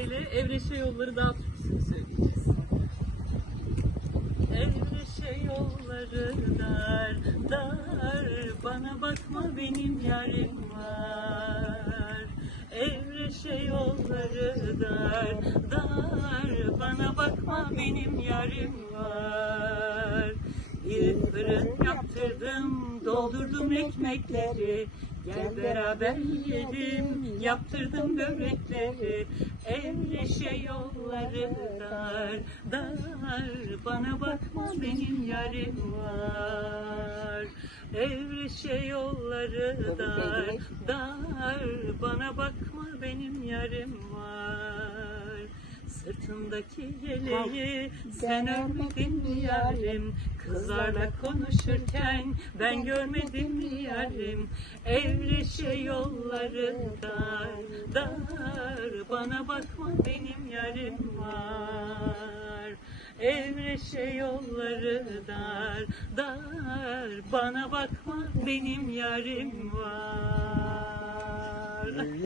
İle Evreşe Yolları Dağ Türküsü'nü söyleyeceğiz. Evreşe yolları dar, dar Bana bakma benim yarim var Evreşe yolları dar, dar Bana bakma benim yarim var Bir fırın yaptırdım, doldurdum ekmekleri. Gel beraber yiyelim, yaptırdım börekleri Evreşe yolları dar, dar. Bana bakma benim yarim var. Evreşe yolları dar, dar. Bana bakma benim yarim var Sırtındaki yeleği sen örmedin mi yarim? Kızlarla konuşurken ben görmedim mi yarim? Evreşe yolları dar dar Bana bakma benim yarim var. Evreşe yolları dar dar Bana bakma benim yarim var